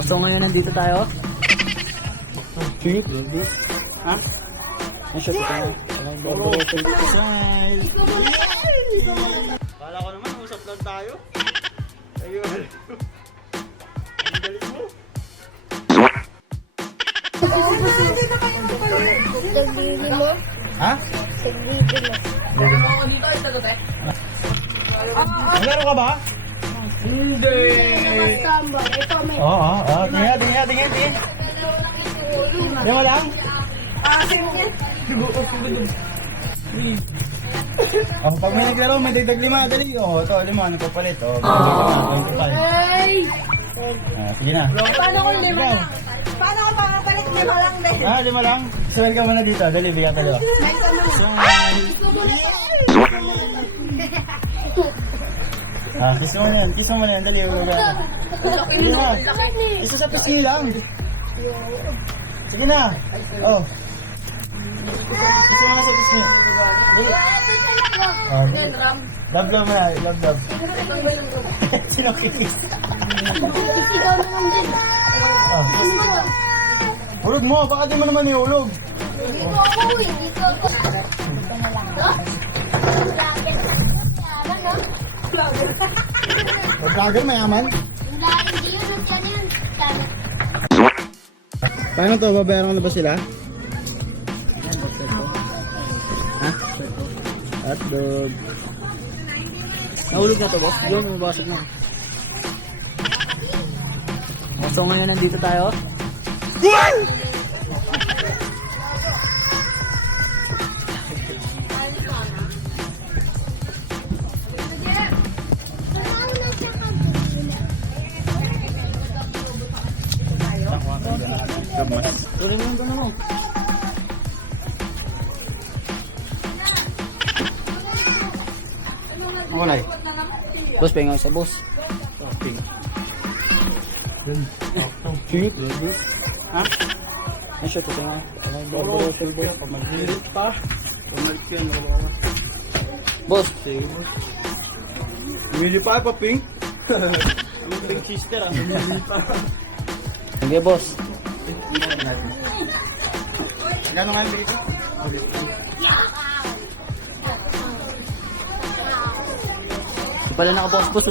So ngayon nandito tayo. Cute. Ha? Ay, shot ito na. Smile. Kala ko naman, usap lang tayo. Ayun. Ang galing mo. Tagbili mo? Ha? Tagbili mo. Meron ka ba? Hindi. Tambay. Ito may... Oo. Tingin. Di mo lang? Oh, pag may naglaro, may dagdag 5, dali. Oh, ito, 5, ano papalit? Oh, Ay! sige na. Paano kung 5 lang? Paano kung papalit 5 lang din? 5 lang? Smile ka muna dito, dali, bigyan tayo. Kiss mo na yan, dali. Sige na. Isa sa pisngi lang. Sige na. Oh. Kiss mo na sa pisngi. Dali. Oh. Love mo na, love. Sino kiss? Ikaw na lang din. Oh. Hulog mo, baka di mo naman ihulog. Hindi ko ako eh. Dito ako. Dito na lang. Vlogger, mayaman. Hindi yun. Diyan yun. Paano to? Babayaran na ba sila? Ha? Hotdog. Nahulog na to, boss. Yun, mabasag na. So ngayon nandito tayo. Tuloy mo yung gano'n mo. Walay. Boss, pengaw sa boss. Cute. Ha? Ay, shot ito nga. Pamalit pa. Pamalit yan. Boss. Mili pa pa, pink. Ang pink sister, ah. Sige, boss. Gano'n nga dito? Hindi pala naka-boss, boss.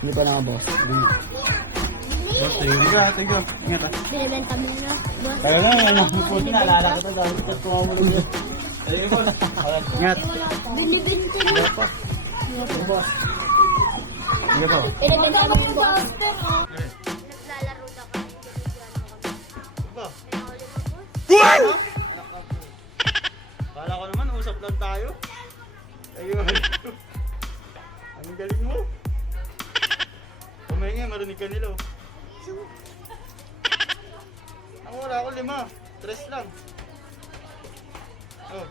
Hindi pala naka-boss. Boss, thank you. Ingat, ah. Binibenta mo na. Boss. Kaya na, puti na, alala ko ito. Dahil ito, kumamulog yun. Ayun, boss. Ingat. Binibenta mo. Boss. Sige po. Binibenta mo yung boss. Naglalaro na kami. Kala ko naman, usap lang tayo. Ayun. Ang galing mo. Kumain nga, marinig ka nila. Ako wala ako 5. 3 lang. Oh.